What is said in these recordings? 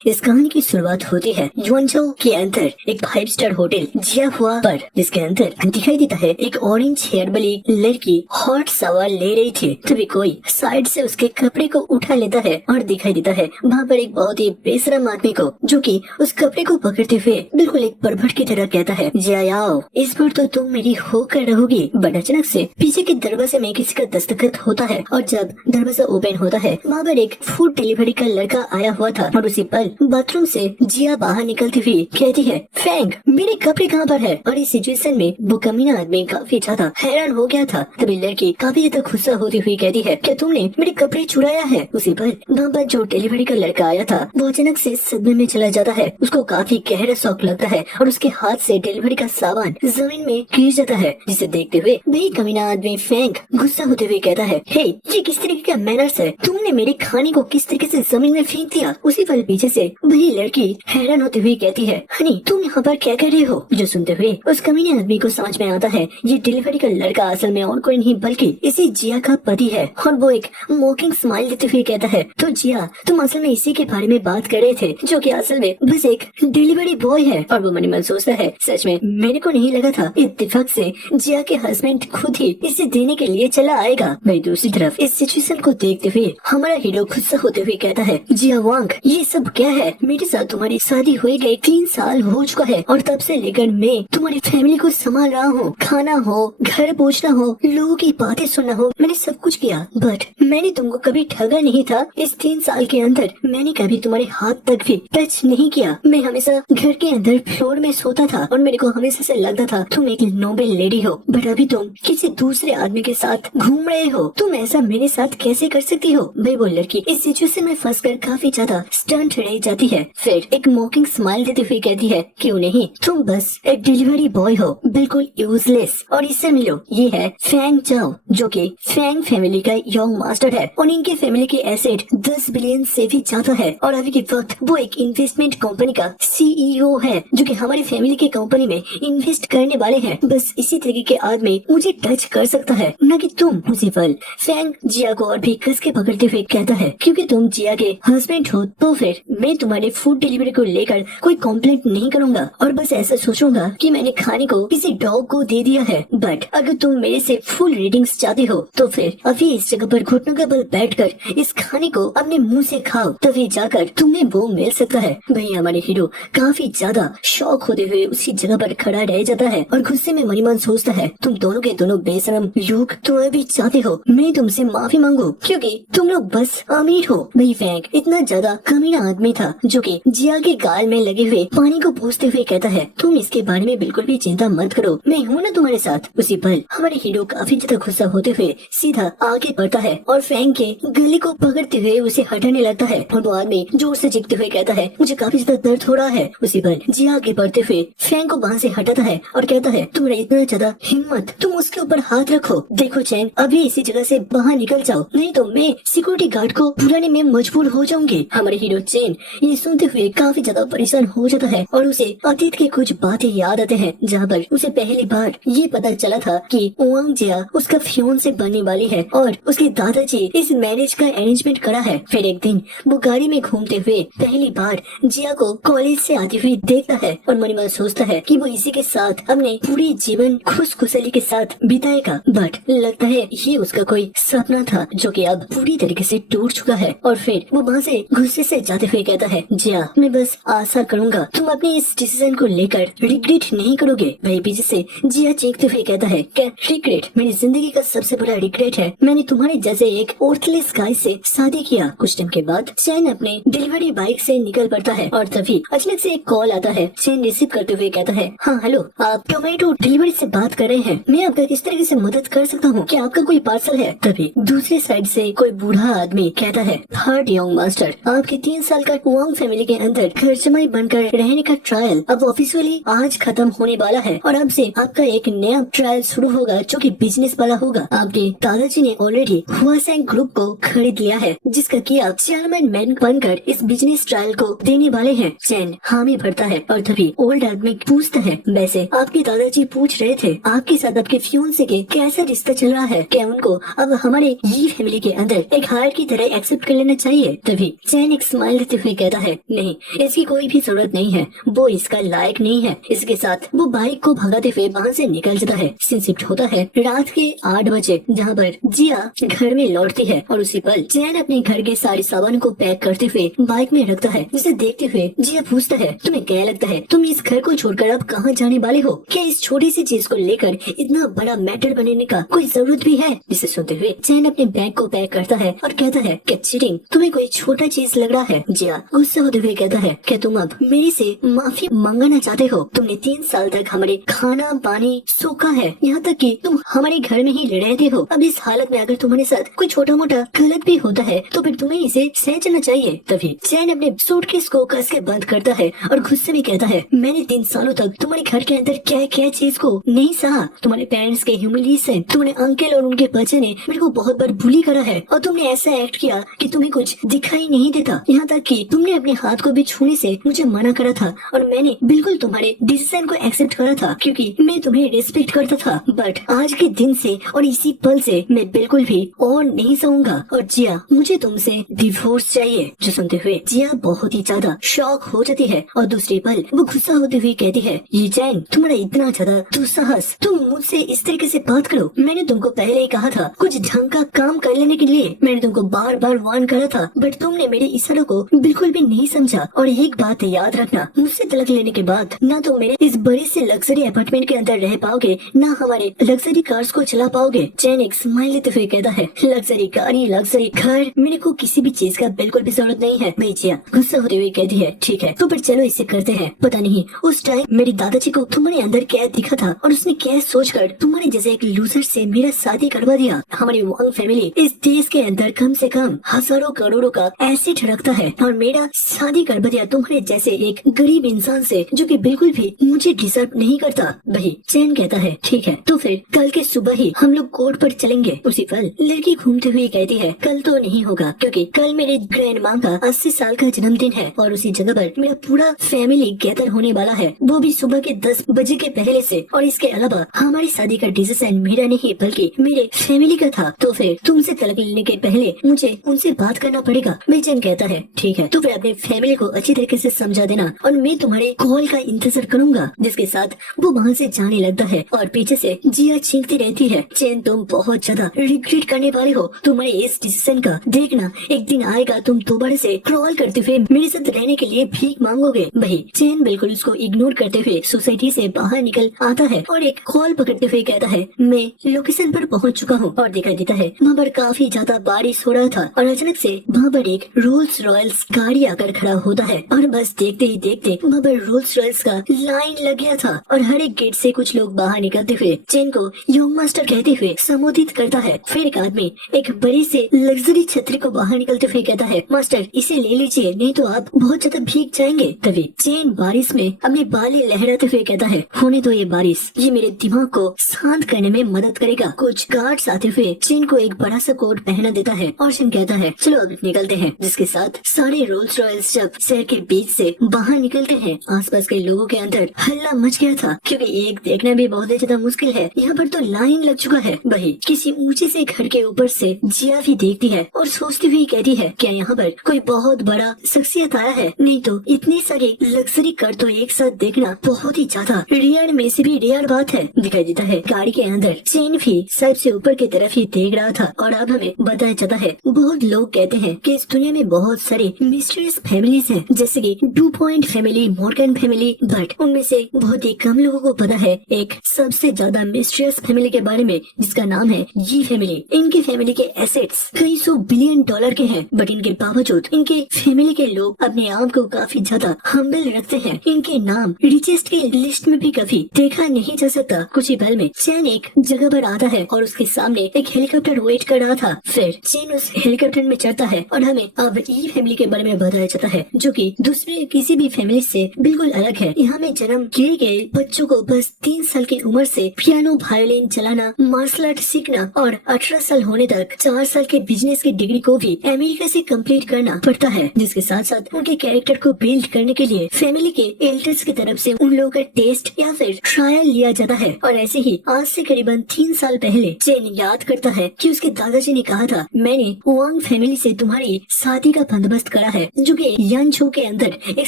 इस कहानी की शुरुआत होती है युआनचो के अंदर एक 5 स्टार होटल जियाहुआ पर, जिसके अंदर दिखाई देता है एक ऑरेंज हेयर वाली लड़की हॉट शावर ले रही थी। तभी कोई साइड से उसके कपड़े को उठा लेता है और दिखाई देता है वहाँ पर एक बहुत ही बेशरम आदमी को, जो कि उस कपड़े को पकड़ते हुए बिल्कुल एक परभट की तरह कहता है, जियाओ इस बार तो तुम मेरी होकर रहोगी। बट अचानक से पीछे के दरवाजे में किसी का दस्तखत होता है और जब दरवाजा ओपन होता है वहाँ पर एक फूड डिलीवरी का लड़का आया हुआ था और उसी पल बाथरूम से जिया बाहर निकलती हुई कहती है, फैंग मेरे कपड़े कहाँ पर है। और इस सिचुएशन में वो कमीना आदमी काफी ज्यादा हैरान हो गया था। तभी लड़की काफी ज्यादा गुस्सा होती हुई कहती है, क्या तुमने मेरे कपड़े चुराया है। उसी पल वहाँ पर जो डिलीवरी का लड़का आया था वो अचानक से सदमे में चला जाता है। उसको काफी गहरा शौक लगता है और उसके हाथ से डिलीवरी का सामान जमीन में गिर जाता है, जिसे देखते हुए वही कमीना आदमी फैंग गुस्सा होते हुए कहता है, हे ये किस तरीके का मैनर्स है, तुमने मेरे खाने को किस तरीके से जमीन में फेंक दिया। उसी पल पीछे से वही लड़की हैरान होते हुए कहती है, हनी तुम यहाँ पर क्या कर रहे हो। जो सुनते हुए उस कमीने आदमी को समझ में आता है ये डिलीवरी का लड़का असल में और कोई नहीं बल्कि इसी जिया का पति है। और वो एक मॉकिंग स्माइल देते हुए कहता है, तो जिया तुम असल में इसी के बारे में बात कर रहे थे, जो कि असल में बस एक डिलीवरी बॉय है। और वो मन मन सोचता है, सच में मेरे को नहीं लगा था इत्तेफाक से जिया के हस्बैंड खुद ही इसे देने के लिए चला आएगा। वही दूसरी तरफ इस सिचुएशन को देखते हुए हमारा हीरो गुस्सा होते हुए कहता है, जिया वांग ये सब क्या है, मेरे साथ तुम्हारी शादी हुए गए 3 साल हो चुका है और तब से लेकर मैं तुम्हारी फैमिली को संभाल रहा हूँ, खाना हो, घर पहुँचना हो, लोगों की बातें सुनना हो, मैंने सब कुछ किया। बट मैंने तुमको कभी ठगा नहीं था। इस 3 साल के अंदर मैंने कभी तुम्हारे हाथ तक भी टच नहीं किया। मैं हमेशा घर के अंदर फ्लोर में सोता था और मेरे को हमेशा से लगता था तुम एक नोबल लेडी हो। बट अभी तुम किसी दूसरे आदमी के साथ घूम रहे हो, तुम ऐसा मेरे साथ कैसे कर सकती हो। भाई वो लड़की इस सिचुएशन में फंसकर काफी ज्यादा स्टंट रह जाती है। फिर एक मॉकिंग स्माइल देते हुए कहती है, क्यों नहीं, तुम बस एक डिलीवरी बॉय हो, बिल्कुल यूजलेस। और इससे मिलो, ये है फैंग चाओ, जो कि फैंग फैमिली का यंग मास्टर है और इनके फैमिली के एसेट 10 बिलियन से भी ज्यादा है। और अभी के वक्त वो एक इन्वेस्टमेंट कंपनी का सीईओ है, जो कि हमारी फैमिली की कंपनी में इन्वेस्ट करने वाले हैं। बस इसी तरीके के आदमी मुझे टच कर सकता है, न कि तुम। उसी पल फैंग जिया को और भी कस के पकड़ते हुए कहता है, क्योंकि तुम जिया के हस्बैंड हो तो फिर मैं तुम्हारे फूड डिलीवरी को लेकर कोई कंप्लेंट नहीं करूंगा और बस ऐसा सोचूंगा कि मैंने खाने को किसी डॉग को दे दिया है। बट अगर तुम मेरे से फुल रीडिंग्स चाहते हो तो फिर अभी इस जगह पर घुटनों के बल बैठकर इस खाने को अपने मुंह से खाओ, तभी जाकर तुम्हें वो मिल सकता है। वही हमारे हीरो काफी ज्यादा शौक होते हुए उसी जगह पर खड़ा रह जाता है और गुस्से में मनी मन सोचता है, तुम दोनों के दोनों बेशरम लोग तो अभी चाहते हो मैं तुमसे माफी मांगू, क्योंकि तुम लोग बस अमीर हो। वही फैंग इतना ज्यादा कमीना आदमी था जो कि जिया के गाल में लगे हुए पानी को पूछते हुए कहता है, तुम इसके बारे में बिल्कुल भी चिंता मत करो, मैं हूँ ना तुम्हारे साथ। उसी पल हमारे हीरो काफी ज्यादा गुस्सा होते हुए सीधा आगे बढ़ता है और फैंग के गले को पकड़ते हुए उसे हटाने लगता है। और वो आदमी जोर से चीखते हुए कहता है, मुझे काफी ज्यादा दर्द हो रहा है। उसी पल जिया आगे बढ़ते हुए फैंग को वहाँ से हटाता है और कहता है, तुम्हारा इतना ज्यादा हिम्मत, तुम उसके ऊपर हाथ रखो। देखो चैन, अभी इसी जगह से बाहर निकल जाओ, नहीं तो मैं सिक्योरिटी गार्ड को बुलाने में मजबूर हो जाऊंगी। हमारे हीरो चैन ये सुनते हुए काफी ज्यादा परेशान हो जाता है और उसे अतीत के कुछ बातें याद आते हैं, जहाँ पर उसे पहली बार ये पता चला था कि वांग जिया उसका फियोंसे बनने वाली है और उसके दादाजी इस मैरिज का अरेंजमेंट करा है। फिर एक दिन वो गाड़ी में घूमते हुए पहली बार जिया को कॉलेज से आती हुई देखता है और मन में सोचता है कि वो इसी के साथ अपने पूरे जीवन खुशखुशाली के साथ बिताएगा। बट लगता है ये उसका कोई सपना था जो कि अब पूरी तरीके से टूट चुका है। और फिर वो वहाँ से गुस्से से जाते हुए कहता है, जिया मैं बस आशा करूंगा तुम अपने इस डिसीजन को लेकर रिग्रेट नहीं करोगे। वही पीछे से जिया चीखते हुए कहता है, क्या रिग्रेट? मेरी जिंदगी का सबसे बड़ा रिग्रेट है, मैंने तुम्हारे जैसे एक ओर्थलेस गाय से शादी किया। कुछ टाइम के बाद चैन अपने डिलीवरी बाइक से निकल पड़ता है और तभी अचानक से एक कॉल आता है। चैन रिसीव करते हुए कहता है, हाँ हेलो, आप टोमेटो डिलीवरी से बात कर रहे हैं, मैं आपका किस तरीके से मदद कर सकता हूँ, क्या आपका कोई पार्सल है? तभी दूसरी साइड से कोई बूढ़ा आदमी कहता है, हार्ड यंग मास्टर, आपके 3 साल का वांग फैमिली के अंदर घर जमाई बनकर रहने का ट्रायल अब ऑफिशियली आज खत्म होने वाला है और अब से आपका एक नया ट्रायल शुरू होगा जो कि बिजनेस वाला होगा। आपके दादाजी ने ऑलरेडी हुआसैंग ग्रुप को खरीद लिया है, जिसका कि आप चेयरमैन मैन बनकर इस बिजनेस ट्रायल को देने वाले हैं। चैन हामी भरता है और तभी ओल्ड आदमी पूछता है, वैसे आपके दादाजी पूछ रहे थे आपके साथ आपके फियोंसे के कैसा रिश्ता चल रहा है, क्या उनको अब हमारे ये फैमिली के अंदर एक हायर की तरह एक्सेप्ट कर लेना चाहिए? तभी चैन एक स्माइल देते हुए हुए कहता है नहीं, इसकी कोई भी जरूरत नहीं है, वो इसका लायक नहीं है। इसके साथ वो बाइक को भगाते हुए वहाँ से निकल जाता है। सीन शिफ्ट होता है रात के 8 बजे, जहाँ पर जिया घर में लौटती है और उसी पल चैन अपने घर के सारे सामान को पैक करते हुए बाइक में रखता है। जिसे देखते हुए जिया पूछता है तुम्हें क्या लगता है तुम इस घर को छोड़कर अब कहाँ जाने वाले हो? क्या इस छोटी सी चीज को लेकर इतना बड़ा मैटर बनाने का कोई जरूरत भी है? जिसे सुनते हुए चैन अपने बैग को पैक करता है और कहता है क्या चीटिंग तुम्हें कोई छोटा चीज लग रहा है? जिया गुस्सा होते हुए कहता है क्या तुम अब मेरे से माफी मांगना चाहते हो? तुमने 3 साल तक हमारे खाना पानी सूखा है, यहाँ तक कि तुम हमारे घर में ही रहते हो। अब इस हालत में अगर तुम्हारे साथ कोई छोटा मोटा गलत भी होता है तो फिर तुम्हें इसे सहना चाहिए। तभी चैन अपने सूटकेस को कस के बंद करता है और गुस्से में कहता है मैंने 3 सालों तक तुम्हारे घर के अंदर क्या क्या चीज को नहीं सहा। तुम्हारे पेरेंट्स के ह्यूमिलिएशन, तुम्हारे अंकल और उनके बच्चे ने मेरे को बहुत बार बुली करा है और तुमने ऐसा एक्ट किया कि तुम्हें कुछ दिखाई नहीं देता। यहाँ तक कि तुमने अपने हाथ को भी छूने से मुझे मना करा था और मैंने बिल्कुल तुम्हारे डिसीजन को एक्सेप्ट करा था क्योंकि मैं तुम्हें रिस्पेक्ट करता था। बट आज के दिन से और इसी पल से मैं बिल्कुल भी और नहीं सहूंगा और जिया मुझे तुमसे डिवोर्स चाहिए। जो सुनते हुए जिया बहुत ही ज्यादा शॉक हो जाती है और दूसरी पल वो गुस्सा होते हुए कहती है ये चैन तुम्हारा इतना ज्यादा दुस्साहस, तुम मुझसे इस तरीके से बात करो। मैंने तुमको पहले ही कहा था कुछ ढंग का काम कर लेने के लिए, मैंने तुमको बार बार वार्न करा था बट तुमने मेरे इशारों को बिल्कुल भी नहीं समझा। और एक बात याद रखना, मुझसे तलाक लेने के बाद ना तो मेरे इस बड़े से लग्जरी अपार्टमेंट के अंदर रह पाओगे ना हमारे लग्जरी कार्स को चला पाओगे। चैन एक स्माइल लेते हुए कहता है लग्जरी गाड़ी लग्जरी घर मेरे को किसी भी चीज का बिल्कुल भी जरूरत नहीं है। जिया गुस्सा होते हुए कहती है ठीक है तो फिर चलो इसे करते हैं। पता नहीं उस टाइम मेरी दादाजी को तुम्हारे अंदर क्या दिखा था और उसने क्या सोचकर तुम्हारे जैसे एक लूजर से मेरा शादी करवा दिया। हमारी वांग फैमिली इस देश के अंदर कम से कम हजारों करोड़ों का एसेट रखता है और मेरा शादी करवा दिया तुम्हारे जैसे एक गरीब इंसान से जो कि बिल्कुल भी मुझे डिजर्व नहीं करता। वही चैन कहता है ठीक है तो फिर कल के सुबह ही हम लोग कोर्ट पर चलेंगे। उसी पल लड़की घूमते हुए कहती है कल तो नहीं होगा क्योंकि कल मेरे ग्रैंड माँ का 80 साल का जन्मदिन है और उसी जगह पर मेरा पूरा फैमिली गैदर होने वाला है, वो भी सुबह के 10 बजे के पहले से। और इसके अलावा हमारी शादी का डिसीजन मेरा नहीं बल्कि मेरे फैमिली का था, तो फिर तुमसे तलाक लेने के पहले मुझे उनसे बात करना पड़ेगा। बेचैन कहता है ठीक है तो फिर अपने फैमिली को अच्छी तरीके से समझा देना और मैं तुम्हारे कॉल का इंतजार करूंगा। जिसके साथ वो वहाँ से जाने लगता है और पीछे से जिया चीखती रहती है चैन तुम बहुत ज्यादा रिग्रेट करने वाले हो तुम्हारे इस डिसीजन का। देखना एक दिन आएगा तुम दोबारा से क्रॉल करते हुए मेरे साथ रहने के लिए भीख मांगोगे। वही चैन बिल्कुल उसको इग्नोर करते हुए सोसाइटी से बाहर निकल आता है और एक कॉल पकड़ते हुए कहता है मैं लोकेशन पर पहुंच चुका हूं। और दिखाई देता है वहाँ पर काफी ज्यादा बारिश हो रहा था और अचानक से वहाँ पर एक रोल्स रॉयल्स गाड़ी आकर खड़ा होता है और बस देखते ही देखते वहाँ पर रोल्स रॉयल्स का लाइन लग गया था और हर एक गेट से कुछ लोग बाहर निकलते हुए चैन को यंग मास्टर कहते हुए संबोधित करता है। फिर एक आदमी एक बड़ी से लग्जरी छतरी को बाहर निकलते हुए कहता है मास्टर इसे ले लीजिए नहीं तो आप बहुत ज्यादा भीग जाएंगे। तभी चैन बारिश में अपने बालें लहराते हुए कहता है होने दो ये बारिश, ये मेरे दिमाग को शांत करने में मदद करेगा। कुछ गार्ड्स आते हुए चैन को एक बड़ा सा कोट पहना देता है और चैन कहता है चलो अब निकलते हैं। जिसके साथ सारे रोल्स रॉयल्स जब शहर के बीच से बाहर निकलते हैं आसपास के लोगों के अंदर हल्ला मच गया था क्योंकि एक देखना भी बहुत ज्यादा मुश्किल है, यहाँ पर तो लाइन लग चुका है। वही किसी ऊंचे से घर के ऊपर से जिया भी देखती है और सोचती हुई कहती है क्या यहाँ पर कोई बहुत बड़ा शख्सियत आया है? नहीं तो इतनी सारी लग्जरी कार तो एक साथ देखना बहुत ही ज्यादा रेयर में से भी रेयर बात है। दिखाई देता है गाड़ी के अंदर चैन भी सबसे ऊपर की तरफ ही देख रहा था और अब हमें बताया जाता है बहुत लोग कहते हैं कि इस दुनिया में बहुत सारी मिस्टीरियस फैमिलीज हैं जैसे कि 2 point family, Morgan family, but उनमें से बहुत ही कम लोगों को पता है एक सबसे ज्यादा मिस्टीरियस फैमिली के बारे में जिसका नाम है ये फैमिली। इनकी फैमिली के एसेट्स कई $100 बिलियन के हैं बट इनके बावजूद इनके फैमिली के लोग अपने आप को काफी ज्यादा हम्बल रखते हैं। इनके नाम रिचेस्ट के लिस्ट में भी कभी देखा नहीं जा सकता। कुछ ही पल में चैन एक जगह पर आता है और उसके सामने एक हेलीकॉप्टर वेट कर रहा था। फिर चैन उस हेलीकॉप्टर में चढ़ता है और हमें अब ये फैमिली के बारे में बताया जाता है जो कि दूसरे किसी भी फैमिली से बिल्कुल अलग है। यहाँ में जन्म लिए गए बच्चों को बस 3 साल की उम्र से पियानो, वायोलिन चलाना, मार्शल आर्ट सीखना और 18 साल होने तक 4 साल के बिजनेस की डिग्री को भी अमेरिका से कंप्लीट करना पड़ता है। जिसके साथ साथ उनके कैरेक्टर को बिल्ड करने के लिए फैमिली के एल्डर्स की तरफ से उन लोगों का टेस्ट या फिर ट्रायल लिया जाता है। और ऐसे ही आज से करीबन 3 साल पहले चैन याद करता है कि उसके दादाजी ने कहा था मैंने वांग फैमिली से तुम्हारी शादी का बंदोबस्त करा है है जो कि यानचू के अंदर एक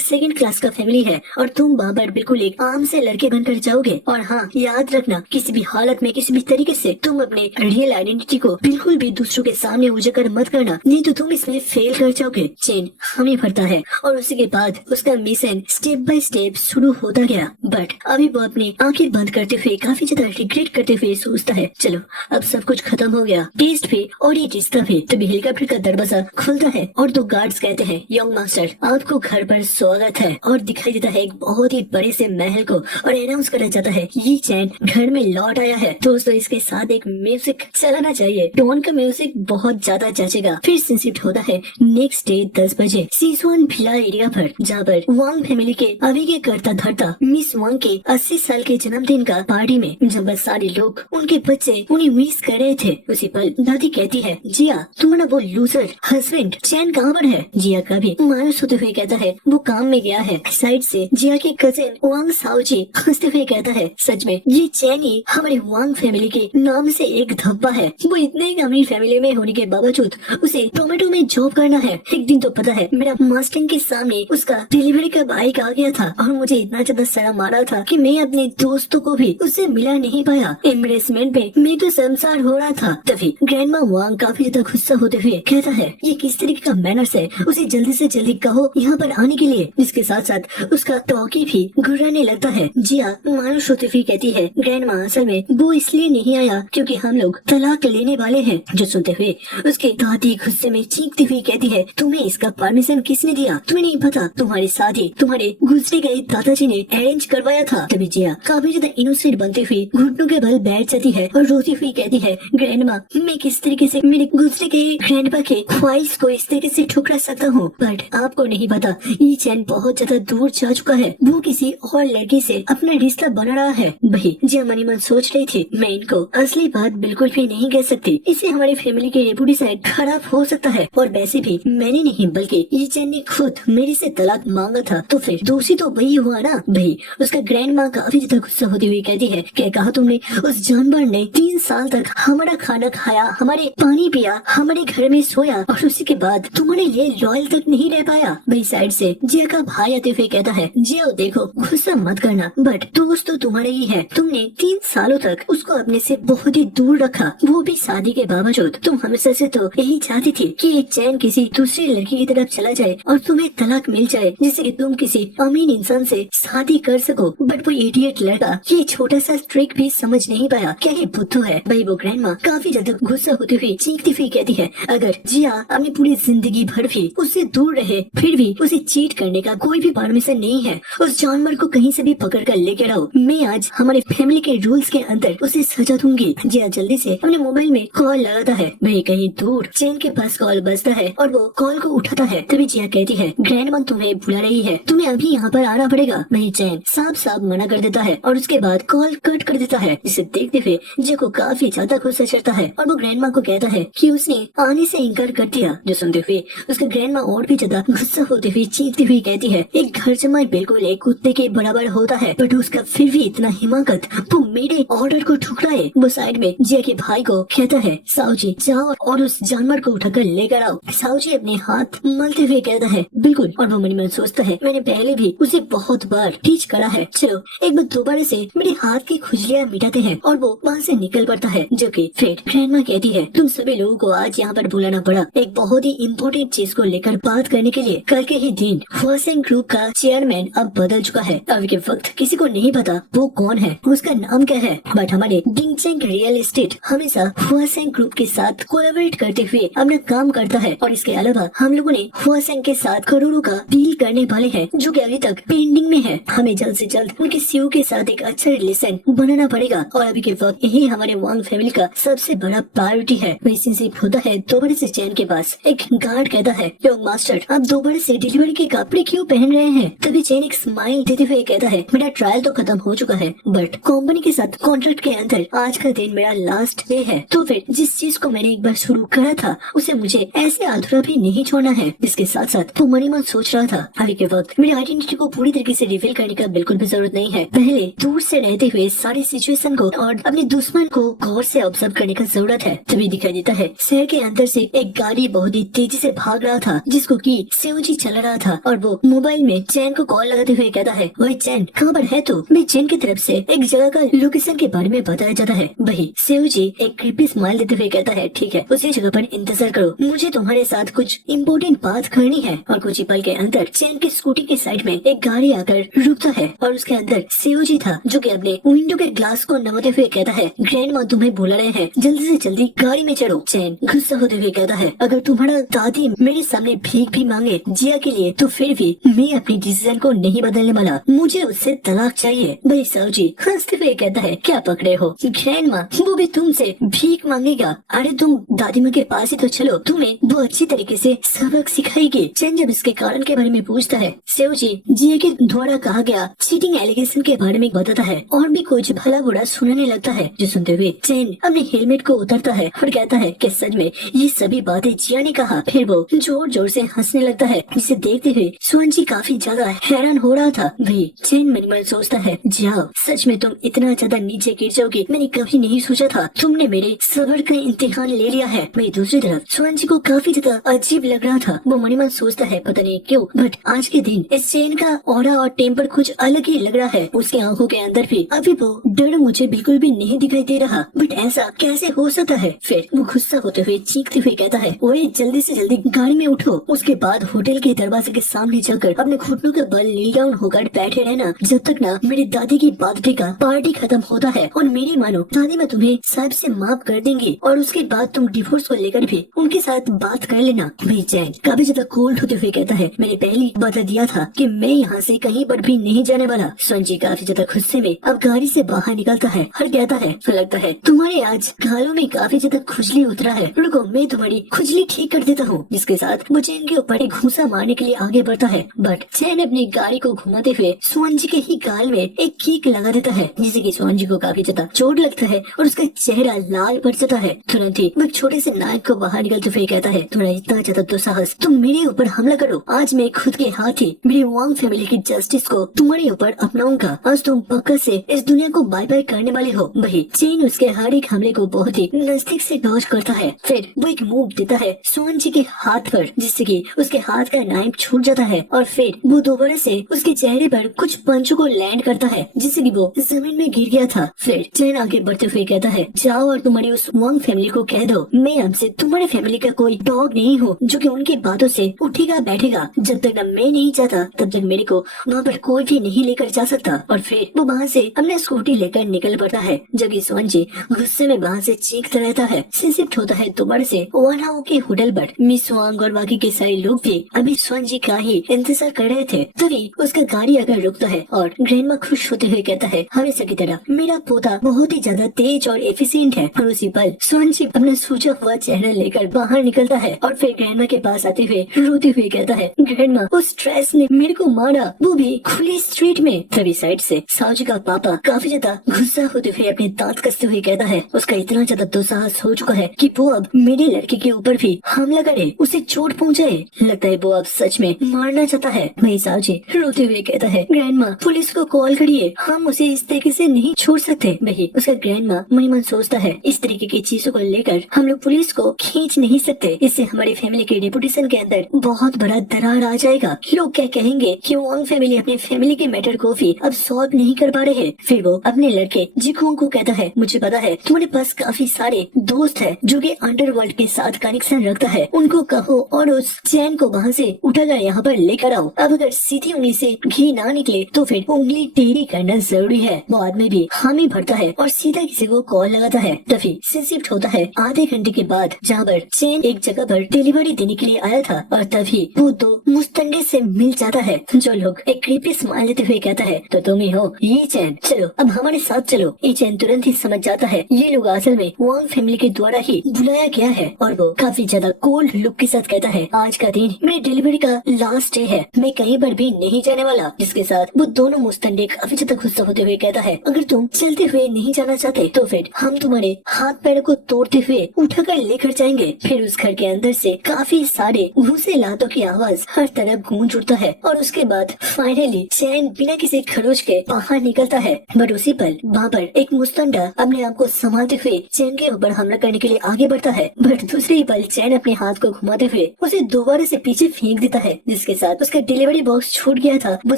सेकंड क्लास का फैमिली है और तुम वहाँ पर बिल्कुल एक आम से लड़के बनकर जाओगे। और हाँ, याद रखना किसी भी हालत में किसी भी तरीके से तुम अपने रियल आइडेंटिटी को बिल्कुल भी दूसरों के सामने उजागर मत करना, नहीं तो तुम इसमें फेल कर जाओगे। चैन हमें भरता है और उसी के बाद उसका मिशन स्टेप बाय स्टेप शुरू होता गया। बट अभी वो अपनी आंखें बंद करते हुए काफी ज्यादा रिग्रेट करते हुए सोचता है, चलो अब सब कुछ खत्म हो गया, टेस्ट भी और ये रिश्ता भी। तभी हेलीकॉप्टर का दरवाजा खुलता है और दो गार्ड्स कहते हैं, यंग मास्टर आपको घर पर स्वागत है। और दिखाई देता है एक बहुत ही बड़े से महल को और अनाउंस करा जाता है, ये चैन घर में लौट आया है। दोस्तों इसके साथ एक म्यूजिक चलाना चाहिए, टोन का म्यूजिक बहुत ज्यादा जचेगा। फिर शिफ्ट होता है नेक्स्ट डे 10 बजे सिसुआन भिला एरिया पर, जहाँ पर वांग फैमिली के अभी के करता धरता मिस वांग के 80 साल के जन्मदिन का पार्टी में जब सारे लोग उनके बच्चे उन्हें मिस कर रहे थे, उसी पल दादी कहती है, जिया तुम्हारा वो लूजर हस्बैंड चैन कहाँ पर है? जिया का भी मायूस होते हुए कहता है, वो काम में गया है। साइड से जिया के कजिन वांग साओजी हंसते हुए कहता है, सच में ये चैन ही हमारे वांग फैमिली के नाम से एक धब्बा है। वो इतने एक अमीर फैमिली में होने के बावजूद उसे टोमेटो में जॉब करना है। एक दिन तो पता है मेरा मास्टरिंग के सामने उसका डिलीवरी का बाइक आ गया था और मुझे इतना ज्यादा शर्म आ रहा था कि मैं अपने दोस्तों को भी उससे मिला नहीं पाया। एम्ब्रेसमेंट पे मैं तो शर्मसार हो रहा था। तभी ग्रैंडमा वांग काफी ज्यादा गुस्सा होते हुए कहता है, ये किस तरीके का मैनर्स है, उसे जल्दी से जल्दी कहो यहाँ पर आने के लिए। इसके साथ साथ उसका टॉकी भी घुर्राने लगता है। जिया मायूस होते हुए कहती है, ग्रैंडमा असल में वो इसलिए नहीं आया क्योंकि हम लोग तलाक लेने वाले हैं। जो सुनते हुए उसके दादी गुस्से में चीखती हुई कहती है, तुम्हें इसका परमिशन किसने दिया? तुम्हें नहीं पता तुम्हारी शादी तुम्हारे गुजरे गए दादाजी ने अरेंज करवाया था। तभी जिया काफी ज्यादा इनोसेंट बनती हुई घुटनों के बल बैठ जाती है और रोती हुई कहती है, ग्रैंडमा मैं किस तरीके से मेरे गुजरे गए ग्रैंडपा के ख्वाहिश को इस तरीके से ठुकरा सकता हूँ, बट आपको नहीं पता ये चैन बहुत ज्यादा दूर जा चुका है। वो किसी और लड़की से अपना रिश्ता बना रहा है। वही जिया मनी मन सोच रही थी, मैं इनको असली बात बिल्कुल भी नहीं कह सकती, इससे हमारी फैमिली की रेपुटेशन खराब हो सकता है। और वैसे भी मैंने नहीं बल्कि ये चैन ने खुद मेरे से तलाक मांगा था, तो फिर दोषी तो वही हुआ ना। वही उसका ग्रैंड माँ काफी ज्यादा गुस्सा होती हुई कहती है, क्या कहा तुमने? उस जानवर ने 3 साल तक हमारा खाना खाया, हमारे पानी पिया, हमारे घर में सोया और उसी के बाद तुम्हारे लिए लॉयल तक नहीं रह पाया। वही साइड से जिया का भाई आते हुए कहता है, जिया देखो गुस्सा मत करना, बट दोस्त तो तुम्हारा ही है। तुमने 3 सालों तक उसको अपने से बहुत ही दूर रखा, वो भी शादी के बावजूद। तुम हमेशा से तो यही चाहती थी कि एक चैन किसी दूसरी लड़की की तरफ चला जाए और तुम्हें तलाक मिल जाए, जिससे कि तुम किसी अमीर इंसान से शादी कर सको। बट वो इडियट लड़का ये छोटा सा ट्रिक भी समझ नहीं पाया। क्या ये बुद्धू है? भाई वो ग्रैंडमा काफी ज्यादा गुस्सा होती हुई चीखती हुई कहती है, अगर जिया अपनी पूरी जिंदगी भर भी उससे दूर रहे फिर भी उसे चीट करने का कोई भी परमिशन नहीं है। उस जानवर को कहीं से भी पकड़ कर लेकर आओ। मैं आज हमारे फैमिली के रूल्स के अंदर उसे सजा दूंगी। जिया जल्दी से अपने मोबाइल में कॉल लगाता है। वही कहीं दूर चैन के पास कॉल बजता है और वो कॉल को उठाता है। तभी जिया कहती है, ग्रैंडमा तुम्हें बुला रही है, तुम्हें अभी यहाँ पर आना पड़ेगा। वही चैन साफ साफ मना कर देता है और उसके बाद कॉल कट कर देता है, जिसे देखते हुए जिया को काफी ज्यादा गुस्सा चढ़ता है और वो ग्रैंडमा को कहता है कि उसने आने से इनकार कर दिया। जो सुनते हुए उसका ग्रैंडमा और भी ज्यादा गुस्सा होते हुए चीखती हुई कहती है, एक घर जमाई बिल्कुल एक कुत्ते के बराबर होता है, बट उसका फिर भी इतना हिमाकत वो मेरे ऑर्डर को ठुकराए। वो साइड में जिया के भाई को कहता है, साऊजी जाओ और उस जानवर को उठाकर लेकर आओ। साऊजी अपने हाथ मलते हुए कहता है, बिल्कुल। और वो मन में सोचता है, मैंने पहले भी उसे बहुत बार टीच करा है, चलो एक बार दोबारा से मेरे हाथ की खुजलियाँ मिटाते हैं। और वो वहाँ से निकल पड़ता है। जो कि फिर ग्रैंडमा कहती है, तुम सभी लोगों को आज यहाँ पर बुलाना पड़ा एक बहुत ही इम्पोर्टेंट चीज को लेकर बात करने के लिए। कल के ही दिन हुआसेंग ग्रुप का चेयरमैन अब बदल चुका है। अभी के वक्त किसी को नहीं पता वो कौन है, उसका नाम क्या है, बट हमारे डिंगचेंग रियल एस्टेट हमेशा हुआसेंग ग्रुप के साथ कोलैबोरेट करते हुए अपना काम करता है। और इसके अलावा हम लोगों ने हुआसेंग के साथ करोड़ों का डील करने वाले हैं, जो कि अभी तक पेंडिंग में है। हमें जल्द से जल्द उनके सीईओ के साथ एक अच्छा रिलेशन बनाना पड़ेगा। और अभी के वक्त यही हमारे वांग फैमिली का सबसे बड़ा प्रायोरिटी है। वैसे से होता है दोबारा से चैन के पास एक गार्ड कहता है, योंग मास्टर आप दोबारा से डिलीवरी के कपड़े क्यों पहन रहे हैं? तभी चैन एक स्माइल देते हुए कहता है, मेरा ट्रायल तो खत्म हो चुका है, बट कंपनी के साथ कॉन्ट्रैक्ट के अंदर आज का दिन मेरा लास्ट डे है, तो फिर जिस चीज को मैंने एक बार शुरू करा था उसे मुझे ऐसे अधूरा भी नहीं छोड़ना है। इसके साथ साथ वो मनी मन सोच रहा था, अभी के वक्त मेरी आइडेंटिटी को पूरी तरीके से रिवील करने का बिल्कुल भी जरूरत नहीं है। पहले दूर से रहते हुए सारी सिचुएशन को और अपने दुश्मन को गौर से ऑब्जर्व करने का जरूरत है। तभी दिखाई देता है शहर के अंदर से एक गाड़ी बहुत ही तेजी से भाग रहा था, जिस जिसको की सेओजी चला रहा था और वो मोबाइल में चैन को कॉल लगाते हुए कहता है, वही चैन कहाँ पर है तू? मैं चैन की तरफ से एक जगह का लोकेशन के बारे में बताया जाता है। वही सेओजी एक क्रीपी स्माइल देते हुए कहता है, ठीक है उसी जगह पर इंतजार करो, मुझे तुम्हारे साथ कुछ इम्पोर्टेंट बात करनी है। और कुछ ही पल के अंदर चैन की स्कूटी के साइड में एक गाड़ी आकर रुकता है और उसके अंदर सेओजी था, जो कि अपने विंडो के ग्लास को नमाते हुए कहता है, ग्रैंडमा तुम्हें बुला रहे हैं, जल्दी से जल्दी गाड़ी में चढ़ो। चैन गुस्सा होते हुए कहता है, अगर तुम्हारा दादी मेरे सामने भीख भी मांगे जिया के लिए तो फिर भी मैं अपनी डिसीजन को नहीं बदलने वाला, मुझे उससे तलाक चाहिए। भाई सेओजी हंसते हुए कहता है, क्या पकड़े हो ग्रैंडमा, वो भी तुमसे भीख मांगेगा? अरे तुम दादी माँ के पास ही तो चलो, तुम्हें वो अच्छी तरीके से सबक सिखाएगी। चैन जब इसके कारण के बारे में पूछता है, सेओजी जिया के द्वारा कहा गया चीटिंग एलिगेशन के बारे में बताता है और भी कुछ भला बुरा सुनाने लगता है, जो सुनते हुए चैन अपने हेलमेट को उतारता है और कहता है कि सच में ये सभी बातें जिया ने कहा। फिर वो जोर जोर से हंसने लगता है, जिसे देखते हुए सुअनजी काफी ज्यादा हैरान हो रहा था। भाई चैन मन मन सोचता है, जाओ सच में तुम इतना ज्यादा नीचे गिर जाओगे, मैंने कभी नहीं सोचा था, तुमने मेरे सब्र का इम्तिहान ले लिया है। वही दूसरी तरफ सुअनजी को काफी ज्यादा अजीब लग रहा था। वो मन मन सोचता है, पता नहीं क्यों बट आज के दिन इस चैन का ऑरा और टेम्पर कुछ अलग ही लग रहा है। उसकी आंखों के अंदर भी अभी वो डर मुझे बिल्कुल भी नहीं दिखाई दे रहा, बट ऐसा कैसे हो सकता है? फिर वो गुस्सा होते हुए चीखते हुए कहता है, ओए जल्दी से जल्दी गाड़ी में उठो। उसके बाद होटल के दरवाजे के सामने जाकर अपने घुटनों के बल नील डाउन होकर बैठे रहना, जब तक ना मेरी दादी की बर्थडे का पार्टी खत्म होता है। और मेरी मानो दादी मैं तुम्हें साहब से माफ कर देंगी और उसके बाद तुम डिवोर्स को लेकर भी उनके साथ बात कर लेना। भाई चैन काफी ज्यादा कोल्ड होते हुए कहता है, मैंने पहले बता दिया था कि मैं यहाँ से कहीं पर भी नहीं जाने वाला। सुअनजी काफी ज्यादा गुस्से में अब गाड़ी से बाहर निकलता है और कहता है, लगता है तुम्हारे आज गालों में काफी ज्यादा खुजली उतरा है, रुको मैं तुम्हारी खुजली ठीक कर देता हूँ। जिसके साथ वो चैन के ऊपर एक घूंसा मारने के लिए आगे बढ़ता है, बट चैन अपनी गाड़ी को घुमाते हुए सुअनजी के ही गाल में एक किक लगा देता है, जिससे कि सुअनजी को काफी ज्यादा चोट लगता है और उसका चेहरा लाल पड़ जाता है। तुरंत ही वो एक छोटे से नायक को बाहर निकलते हुए कहता है, तुम्हारा इतना ज्यादा दुस्साहस, तुम मेरे ऊपर हमला करो, आज मैं खुद के हाथ ही मेरी वांग फैमिली की जस्टिस को तुम्हारे ऊपर अपनाऊंगा, आज तुम पक्का से इस दुनिया को बाय बाय करने वाले हो। वही चैन उसके हर एक हमले को बहुत ही नजदीक से डॉज करता है। फिर वो एक मूव देता है सुअनजी के हाथ पर, जिससे कि उसके हाथ का नाइफ छूट जाता है और फिर वो दोबारा से उसके चेहरे पर कुछ पंचों को लैंड करता है, जिससे कि वो जमीन में गिर गया था। फिर चैन आगे बढ़ते हुए कहता है, जाओ और तुम्हारी उस वांग फैमिली को कह दो मैं हमसे तुम्हारे फैमिली का कोई डॉग नहीं हूँ जो कि उनकी बातों से उठेगा बैठेगा, जब तक न मैं नहीं चाहता तब तक मेरे को वहाँ पर कोई भी नहीं लेकर जा सकता। और फिर वो वहाँ से अपने स्कूटी लेकर निकल पड़ता है, जबकि सुअनजी गुस्से में वहाँ से चीखता रहता है। शिफ्ट होता है दोबारा से वानाओ के होटल पर। मिस वांग और बाकी के सारे लोग भी अभी सुअनजी का ही इंतजार कर रहे थे। तभी उसका गाड़ी आकर रुकता है और ग्रैंडमा खुश होते हुए कहता है, हमेशा की तरह मेरा पोता बहुत ही ज्यादा तेज और एफिशिएंट है। और उसी पल सुअनजी अपना सूजा हुआ चेहरा लेकर बाहर निकलता है और फिर ग्रैंडमा के पास आते हुए रोते हुए कहता है, ग्रैंडमा उस स्ट्रेस ने मेरे को मारा, वो भी खुली स्ट्रीट में। तभी साइड से साउजी का पापा काफी ज्यादा गुस्सा होते हुए अपने दांत कसते हुए कहता है, उसका इतना ज्यादा दुस्साहस हो चुका है कि वो अब मेरे लड़के के ऊपर भी हमला करे, उसे चोट पहुंचाए, लगता है वो अब सच में मारना चाहता है। वही साउजी रोते हुए कहता है, ग्रैंडमा पुलिस को कॉल करिए, हम उसे इस तरीके से नहीं छोड़ सकते। वही उसका ग्रैंडमा मन मन सोचता है, इस तरीके की चीजों को लेकर हम लोग पुलिस को खींच नहीं सकते, इससे हमारी फैमिली के रेपुटेशन के अंदर बहुत बड़ा दरार आ जाएगा। लोग क्या कहेंगे कि वांग फैमिली अपने फैमिली के मैटर को भी अब सॉल्व नहीं कर पा रहे। फिर वो अपने लड़के जिकोंग को कहता है, मुझे पता है तुम्हारे पास काफी सारे दोस्त है जो कि अंडरवर्ल्ड के साथ कनेक्शन रखता है, उनको कहो और उस चैन को वहाँ से उठाकर यहाँ पर लेकर आओ। अब अगर सीधी उंगली से घी ना निकले तो फिर उंगली टेढ़ी करना जरूरी है। वो आदमी भी हामी भरता है और सीधा किसी को कॉल लगाता है। तभी शिफ्ट होता है आधे घंटे के बाद, जहाँ पर चैन एक जगह पर डिलीवरी देने के लिए आया था और तभी वो दो मुस्तंडे से मिल जाता है, जो लोग एक क्रीपी स्माइल लेते हुए कहता है, तो तुम ही हो ये चैन, चलो अब हमारे साथ चलो। ये चैन तुरंत ही समझ जाता है ये लोग असल में वांग फैमिली के द्वारा ही बुलाया गया है और वो काफी ज्यादा कोल्ड लुक के साथ कहता है, आज का दिन मेरी डिलीवरी का लास्ट डे है, मैं कहीं पर भी नहीं जाने वाला। जिसके साथ वो दोनों मुस्तंडे काफी ज्यादा गुस्सा होते हुए कहता है, अगर तुम चलते हुए नहीं जाना चाहते तो फिर हम तुम्हारे हाथ पैरों को तोड़ते हुए उठाकर लेकर जाएंगे। फिर उस घर के अंदर से काफी सारे घूसे लातों की आवाज हर तरफ गूंज उठता है और उसके बाद फाइनली चैन बिना किसी खरोच के बाहर निकलता है। बट उसी पल वहाँ पर एक मुस्तंडा अपने आप को संभालते हुए चैन के ऊपर हमला करने के लिए आगे बढ़ता है, बट दूसरे ही पल चैन अपने हाथ को घुमाते हुए उसे दोबारा से पीछे फेंक देता है, जिसके साथ उसका डिलीवरी बॉक्स छूट गया था वो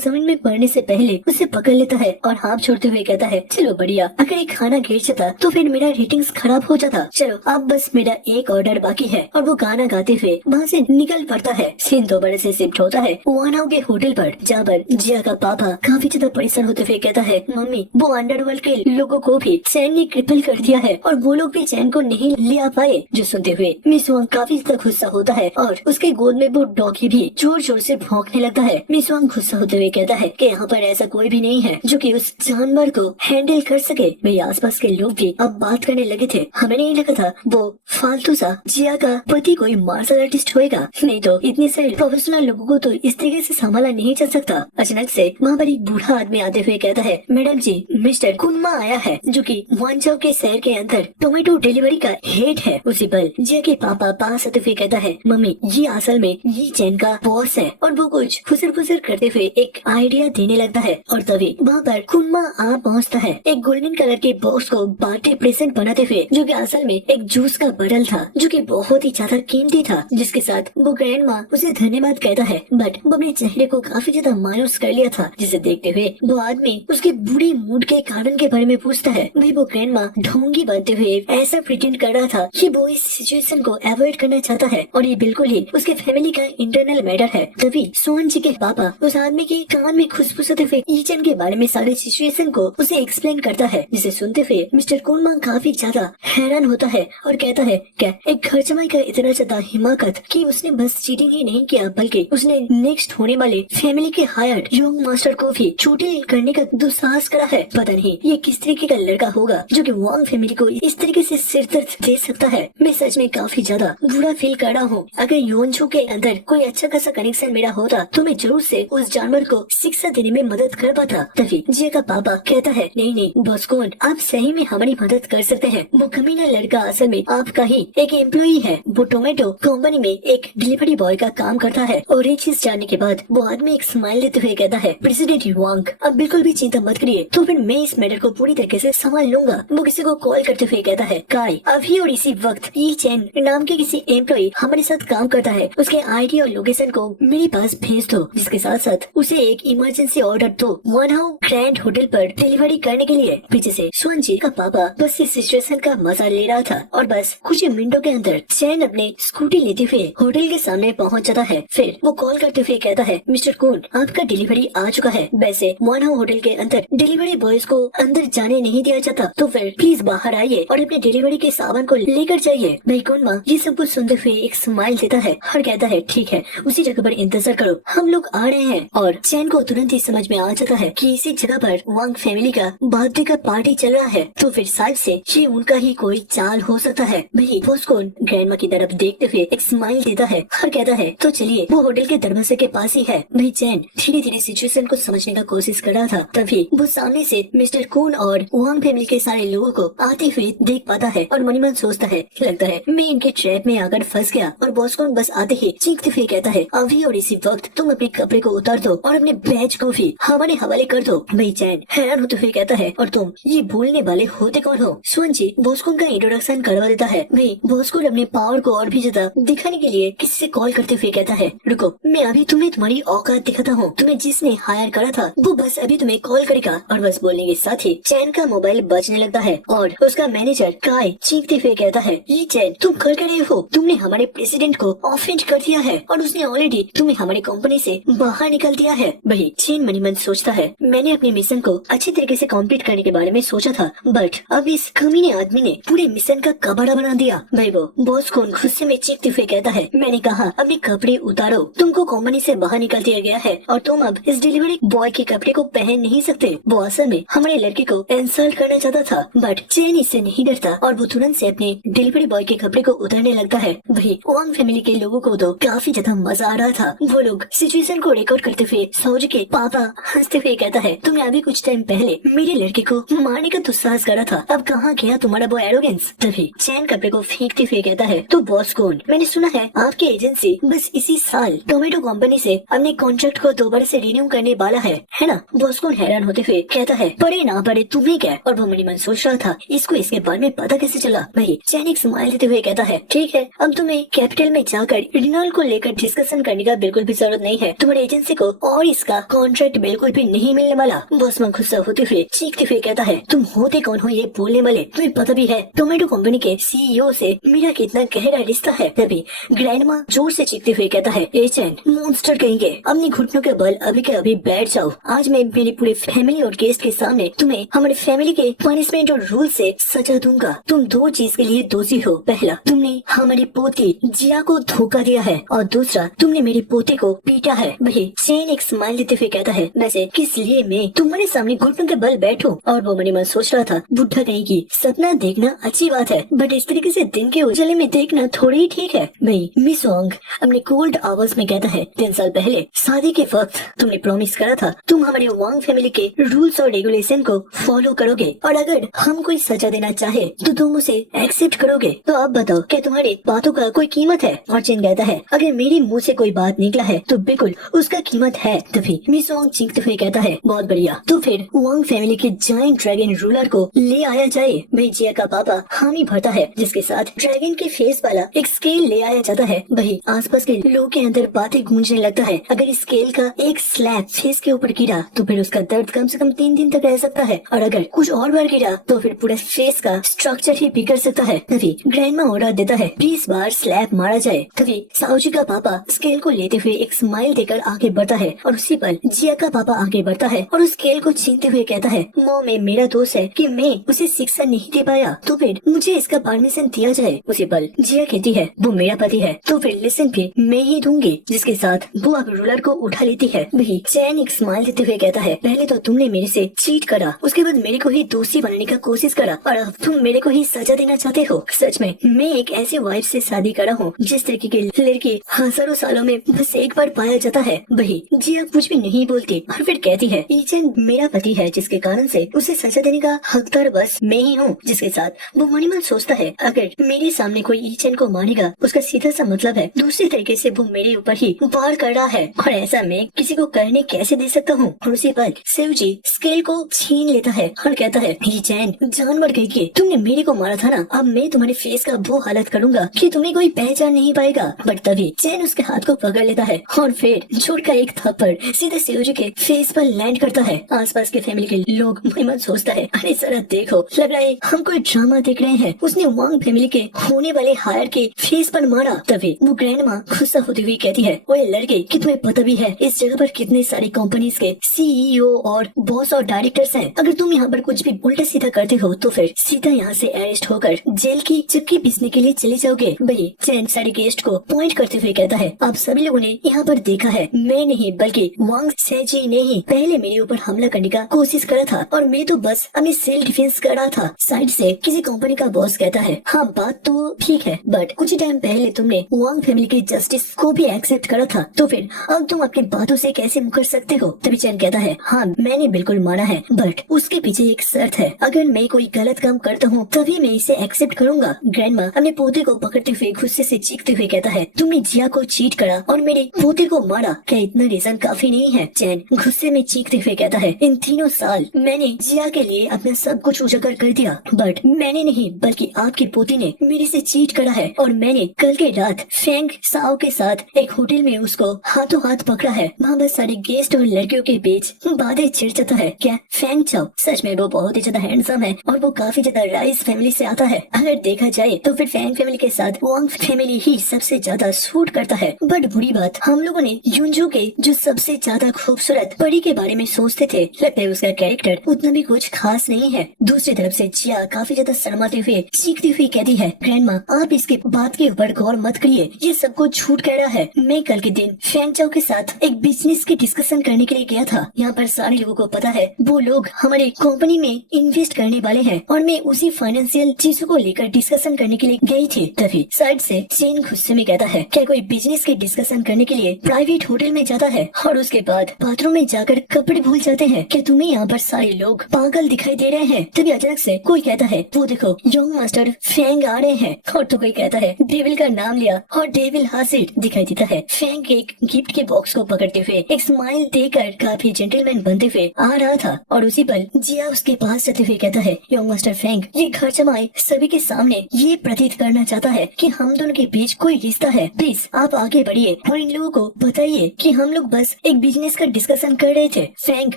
जमीन में पड़ने से पहले उसे पकड़ लेता है और हाथ छोड़ते हुए कहता है, चलो बढ़िया, अगर ये खाना गिर जाता तो फिर मेरा रेटिंग्स खराब हो जाता। चलो अब बस मेरा एक ऑर्डर बाकी है। और वो गाना गाते हुए वहाँ से निकल पड़ता है। सीन दोबारा से शिफ्ट होता है वानाओ के होटल पर, जहाँ पर जिया का पापा काफी ज्यादा परेशान होते हुए कहता है, मम्मी वो अंडरवर्ल्ड के लोगों को भी चैन ने क्रिपल कर दिया है और वो लोग भी चैन को नहीं ले आ पाए। जो सुनते हुए मिस वांग काफी ज्यादा गुस्सा होता है और उसके गोद में वो डॉगी भी जोर जोर से भौंकने लगता है। मिस वांग गुस्सा होते हुए कहता है कि यहाँ पर ऐसा कोई भी नहीं है जो कि उस जानवर को हैंडल कर सके। मेरे आसपास के लोग भी अब बात करने लगे थे। हमें नहीं लगा था वो फालतू सा जिया का पति कोई मार्शल आर्टिस्ट होएगा, नहीं तो इतने सारे प्रोफेशनल लोगों को तो इस तरीके से संभाला नहीं जा सकता। अचानक से वहाँ पर एक बूढ़ा आदमी आते हुए कहता है, मैडम जी मिस्टर कुनमा आया है जो कि वांचाओ के शहर के अंदर टोमेटो डिलीवरी का हेड है। उसी पल जिया के पापा पास आते हुए कहता है, मम्मी ये असल में ये चैन का बॉस है। और वो कुछ फुसर फुसर करते हुए एक आइडिया देने लगता है और तभी वहाँ पर कुनमा आ पहुँचता है एक गोल्डन कलर के बॉक्स को बर्थडे प्रेजेंट बनाते हुए, जो कि असल में एक जूस का बटल था जो कि बहुत ही ज्यादा कीमती था। जिसके साथ वो ग्रैंड माँ उसे धन्यवाद कहता है, बट वो अपने चेहरे को काफी ज्यादा मायूस कर लिया था। जिसे देखते हुए वो आदमी उसके बुरी मूड के कारण के बारे में पूछता है। वही वो ग्रैंड माँ ढोंगी बनते हुए ऐसा प्रिटेंड कर रहा था कि वो इस सिचुएशन को अवॉइड करना चाहता है और ये बिल्कुल ही उसके फैमिली का इंटरनल मैटर है। तभी सोन जी के पापा उस आदमी के कान में खुशफुसाते हुए ईचन के बारे में सारे सिचुएशन को उसे एक्सप्लेन करता है। जिसे सुनते हुए मिस्टर कुनमा काफी ज्यादा हैरान होता है और कहता है, क्या एक घर जमाई का इतना ज्यादा हिमाकत कि उसने बस चीटिंग ही नहीं किया बल्कि उसने नेक्स्ट होने वाले फैमिली के हायर्ड यंग मास्टर को भी चोटिल करने का दुस्साहस करा है। पता नहीं ये किस तरीके का लड़का होगा जो कि वांग फैमिली को इस तरीके से सिर दर्द दे सकता है। मैं सच में काफी ज्यादा बुरा फील कर रहा हूँ। अगर योनचो के अंदर कोई अच्छा खासा कनेक्शन मेरा होता तो मैं जरूर से उस जानवर को शिक्षा देने में मदद कर पाता। तभी जिया का पापा कहता है, नहीं नहीं बॉस कौन, आप सही में हमारी मदद कर सकते हैं। वो कमीना लड़का असल में आपका ही एक एम्प्लॉई है। वो टोमेटो कंपनी में एक डिलीवरी बॉय का काम करता है। और ये चीज जानने के बाद वो आदमी एक स्माइल देते हुए कहता है, प्रेसिडेंट वांग अब बिल्कुल भी चिंता मत करिए, तो फिर मैं इस मैटर को पूरी तरीके से संभाल लूंगा। वो किसी को कॉल करते हुए कहता है, काई अभी और इसी वक्त ये चैन नाम के किसी एम्प्लॉई हमारे साथ काम करता है, उसके आईडी और लोकेशन को मेरे पास भेज दो। जिसके साथ साथ उसे एक इमरजेंसी ऑर्डर दो वानाओ ग्रैंड होटल पर डिलीवरी करने के लिए। पीछे से सुअन जी का पापा बस इस सिचुएशन का मजा ले रहा था और बस कुछ ही मिनटों के अंदर चैन अपने स्कूटी लेते हुए होटल के सामने पहुंच जाता है। फिर वो कॉल करते हुए कहता है, मिस्टर कून आपका डिलीवरी आ चुका है। वैसे वानाओ होटल के अंदर डिलीवरी बॉयज को अंदर जाने नहीं दिया जाता, तो फिर प्लीज बाहर आइए और अपने डिलीवरी के सामान को लेकर जाइए। भाई कुनमा ये सब कुछ सुनते हुए एक स्माइल देता है और कहता है, ठीक है उसी जगह पर इंतजार करो, हम लोग आ रहे हैं। और चैन को तुरंत ही समझ में आ जाता है कि इसी जगह पर वांग फैमिली का बर्थडे का पार्टी चल रहा है, तो फिर शायद से ये उनका ही कोई चाल हो सकता है। भाई बॉस कौन ग्रैंडमा की तरफ देखते हुए एक स्माइल देता है और कहता है, तो चलिए वो होटल के दरवाजे के पास ही है। भाई चैन धीरे धीरे सिचुएशन को समझने का कोशिश कर रहा था। तभी वो सामने से मिस्टर कून और वांग फैमिली के सारे लोगों को आते हुए देख पाता है और मन मन सोचता है, लगता है मैं इनके ट्रैप में आकर फंस गया। और बॉस कौन बस आते ही चीखते हुए कहता है, अभी और इसी वक्त तुम अपने कपड़े को उतार दो और अपने बैच को भी हमारे हवाले कर दो। भाई चैन हैरान होते हुए कहता है, और तुम ये भूलने वाले होते कौन हो? सुअन जी बॉस्कोन का इंट्रोडक्शन करवा देता है। भाई बॉस्कोन अपने पावर को और भी ज्यादा दिखाने के लिए किसी से कॉल करते हुए कहता है, रुको मैं अभी तुम्हें तुम्हारी औकात दिखाता हूँ। तुम्हें जिसने हायर करा था वो बस अभी तुम्हें कॉल करेगा। और बस बोलने के साथ ही चैन का मोबाइल बजने लगता है और उसका मैनेजर काय चीखते हुए कहता है, ये चैन तुम कर रहे हो? तुमने हमारे प्रेसिडेंट को ऑफेंड कर दिया है और उसने ऑलरेडी तुम्हें हमारी कंपनी से बाहर निकल दिया है। भाई चैन मनी मन सोचता है, मैंने अपने मिशन को अच्छी तरीके से कंप्लीट करने के बारे में सोचा था, बट अब इस कमीने आदमी ने पूरे मिशन का कबाड़ा बना दिया। भाई वो बॉस को गुस्से में चीखते हुए कहता है, मैंने कहा अपने कपड़े उतारो, तुमको कंपनी से बाहर निकाल दिया गया है और तुम अब इस डिलीवरी बॉय के कपड़े को पहन नहीं सकते। वो असल में हमारे लड़के को इंसल्ट करना चाहता था, बट चैन इससे नहीं डरता और वो तुरंत से अपने डिलीवरी बॉय के कपड़े को उतारने लगता है। वही वांग फैमिली के लोगों को तो काफी ज्यादा मजा आ रहा था। वो लोग सिचुएशन को रिकॉर्ड करते हुए सौजी के पापा हंसते हुए कहता है, तुमने अभी कुछ टाइम पहले मेरे लड़के को मारने का दुस्साहस करा था, अब कहाँ गया तुम्हारा वो एरोगेंस? तभी चैन कपड़े को फेंकते हुए कहता है, तो बॉस कौन, मैंने सुना है आपकी एजेंसी बस इसी साल टोमेटो कंपनी से अपने कॉन्ट्रैक्ट को दोबारा से रिन्यू करने वाला है ना? बॉस कौन हैरान होते हुए कहता है, पड़े ना पड़े तुम्हें क्या? और वो मनी मन सोच रहा था इसको इसके बारे में पता कैसे चला। वही चैन एक स्माइल देते हुए कहता है, ठीक है अब तुम्हें कैपिटल में जाकर तुम्हें रिनॉल को लेकर डिस्कशन करने का बिल्कुल भी जरूरत नहीं है। तुम्हारी एजेंसी को और इसका कॉन्ट्रैक्ट बिल्कुल भी नहीं मिलने वाला। बॉसमैन गुस्सा होते हुए चीखते हुए कहता है, तुम होते कौन हो ये बोलने वाले? तुम्हें पता भी है टोमेटो कंपनी के सीईओ से मेरा कितना गहरा रिश्ता है। तभी ग्रैंडमा जोर से चीखते हुए कहता है, एचएन मॉन्स्टर कहेंगे, अपनी घुटनों के बल अभी के अभी बैठ जाओ। आज मैं मेरी पूरे फैमिली और गेस्ट के सामने तुम्हें हमारे फैमिली के पनिशमेंट और रूल से सजा दूंगा। तुम दो चीज के लिए दोषी हो। पहला, तुमने हमारी पोती जिया को धोखा दिया है और दूसरा, तुमने मेरी पोते को पीटा है। वही चैन एक स्माइल देते हुए कहता है, वैसे किस लिए मैं तुम्हारे सामने घुटनों के बल बैठूं? और वो मन ही मन सोच रहा था, बुढ़ा कहीं की सपना देखना अच्छी बात है, बट इस तरीके से दिन के उजाले में देखना थोड़ी ही ठीक है। वही मिस वांग अपने कोल्ड आवाज में कहता है, 3 साल पहले शादी के वक्त तुमने प्रॉमिस करा था तुम हमारे वांग फैमिली के रूल्स और रेगुलेशन को फॉलो करोगे और अगर हम कोई सजा देना चाहे तो तुम उसे एक्सेप्ट करोगे। तो अब बताओ, क्या तुम्हारी बातों का कोई कीमत है? और चेन कहता है, अगर मेरे मुंह से कोई बात निकला है तो बिल्कुल उसका कीमत है। तभी मिस वांग चीखते हुए कहता है, बहुत बढ़िया, तो फिर वांग फैमिली के जायंट ड्रैगन रूलर को ले आया जाए। वही जिया का पापा हामी भरता है, जिसके साथ ड्रैगन के फेस वाला एक स्केल ले आया जाता है। वही आसपास के लोगों के अंदर बातें गूंजने लगता है, अगर इस स्केल का एक स्लैब फेस के ऊपर गिरा तो फिर उसका दर्द कम से कम 3 दिन तक रह सकता है, और अगर कुछ और बार गिरा तो फिर पूरा फेस का स्ट्रक्चर ही बिगड़ सकता है। तभी ग्रैंडमा ऑर्डर देता है, 20 बार स्लैब मारा जाए। तभी साउजी का पापा स्केल को लेते हुए एक स्माइल देकर आगे बढ़ता है और उसी पर जिया का पापा आगे बढ़ता है और उस स्केल को छीनते हुए कहता है, मॉम में मेरा दोस्त है कि मैं उसे शिक्षा नहीं दे पाया, तो फिर मुझे इसका परमिशन दिया जाए। उसी पल जिया कहती है, वो मेरा पति है तो फिर लिसन भी मैं ही दूंगी, जिसके साथ वो अब रूलर को उठा लेती है। वही चैन एक स्माइल देते हुए कहता है, पहले तो तुमने मेरे से चीट करा, उसके बाद मेरे को ही दोषी बनाने का कोशिश करा और अब तुम मेरे को ही सजा देना चाहते हो। सच में मैं एक ऐसी वाइफ से शादी करा हूँ जिस तरीके की लड़की हजारों सालों में बस एक बार पाया जाता है। वही जिया कुछ भी नहीं बोलती और फिर कहती है, ईचन मेरा पति है जिसके कारण से उसे सजा देने का हकदार बस मैं ही हूँ। जिसके साथ वो मन ही मन सोचता है, अगर मेरे सामने कोई ईचन को मारेगा उसका सीधा सा मतलब है दूसरे तरीके से वो मेरे ऊपर ही वार कर रहा है और ऐसा मैं किसी को करने कैसे दे सकता हूँ। और उसी पर शिवजी स्केल को छीन लेता है और कहता है, ईचन जानवर कहीं के तुमने मेरे को मारा था ना, अब मैं तुम्हारे फेस का वो हालत करूंगा कि तुम्हें कोई पहचान नहीं पाएगा। बट तभी चैन उसके हाथ को पकड़ लेता है और फिर जोर का एक थप्पड़ सीधे शिवजी के फेस पर लैंड करता है। आसपास के फैमिली के लोग मन सोचता है, अरे जरा देखो, लग रहा है हम कोई ड्रामा देख रहे हैं, उसने वांग फैमिली के होने वाले हायर के फेस पर मारा। तभी वो ग्रैंडमा गुस्सा होती हुई कहती है, ओए लड़के, कि तुम्हें पता भी है इस जगह पर कितने सारी कंपनीज के सीईओ और बॉस और डायरेक्टर्स हैं, अगर तुम यहाँ पर कुछ भी उल्टा सीधा करते हो तो फिर सीधा यहाँ से अरेस्ट होकर जेल की चक्की पीसने के लिए चले जाओगे। भाई चैन सारे गेस्ट को पॉइंट करते हुए कहता है, आप सभी लोगों ने यहाँ पर देखा है, मैं नहीं बल्कि वांग सेजी ने ही पहले मेरे ऊपर हमला करने का कोशिश करा था और मैं तो बस अपनी सेल्फ डिफेंस कर रहा था। साइड से किसी कंपनी का बॉस कहता है, हाँ बात तो ठीक है, बट कुछ टाइम पहले तुमने वांग फैमिली के जस्टिस को भी एक्सेप्ट करा था, तो फिर अब तुम अपनी बातों से कैसे मुकर सकते हो? तभी चैन कहता है, हाँ मैंने बिल्कुल माना है, बट उसके पीछे एक शर्त है, अगर मैं कोई गलत काम करता हूँ तभी मैं इसे एक्सेप्ट करूंगा। ग्रैंडमा अपने पोते को पकड़ते हुए गुस्से से चीखते हुए कहता है, तुमने जिया को चीट करा और मेरे पोते को मारा, क्या इतना रीजन काफी नहीं है? चैन गुस्से में चीखते हुए कहता है, इन 3 साल मैंने जिया के लिए अपना सब कुछ उजागर कर दिया, बट मैंने नहीं बल्कि आपके पोते ने मेरे से चीट करा है और मैंने कल के रात फेंग साओ के साथ एक होटल में उसको हाथों हाथ पकड़ा है। वहाँ बस सारे गेस्ट और लड़कियों के बीच बातें छिड़ जाता है। क्या फेंग चाओ सच में वो बहुत ही ज्यादा हैंडसम है और वो काफी ज्यादा राइस फैमिली से आता है। अगर देखा जाए तो फिर फेंग फैमिली के साथ वांग फैमिली ही सबसे ज्यादा सूट करता है। बट बुरी बात, हम लोगों ने युंजू के जो सबसे ज्यादा खूबसूरत परी के बारे में सोचते थे, लगता है उसका कैरेक्टर उतना भी कुछ खास नहीं है। दूसरी तरफ से जिया काफी ज्यादा शर्माते हुए चीखती हुई कहती है, ग्रैंडमा आप इसके बात के ऊपर गौर मत करिए, ये सब कुछ झूठ कह रहा है। मैं कल के दिन फेंग चाओ के साथ एक बिजनेस की डिस्कशन करने के लिए गया था। यहाँ पर सारे लोगों को पता है वो लोग हमारे कंपनी में इन्वेस्ट करने वाले हैं और मैं उसी फाइनेंशियल चीजों को लेकर डिस्कशन करने के लिए गई थी। तभी साइड से चेन गुस्से में कहता है, क्या कोई बिजनेस की डिस्कशन करने के लिए प्राइवेट होटल में जाता है और उसके बाद बाथरूम में जाकर कपड़े भूल जाते हैं? क्या तुम्हें यहाँ पर सारे लोग पागल दिखाई दे रहे हैं? तभी अचानक से कोई कहता है, वो देखो यंग मास्टर फेंग आ रहे हैं, और तो कोई कहता है डेविल का नाम लिया और डेविल हाजिर दिखाई देता है। फेंग एक गिफ्ट के बॉक्स को पकड़ते हुए एक स्माइल देकर काफी जेंटलमैन बनते हुए आ रहा था और उसी पल जिया उसके पास जाते हुए कहता है, यंग मास्टर फेंग ये घर जमाए सभी के सामने ये प्रतीत करना चाहता है कि हम दोनों के बीच कोई रिश्ता है, प्लीज आप आगे बढ़िए और इन लोगों को बताइए कि हम लोग बस एक बिजनेस का डिस्कशन कर रहे थे। फ्रैंक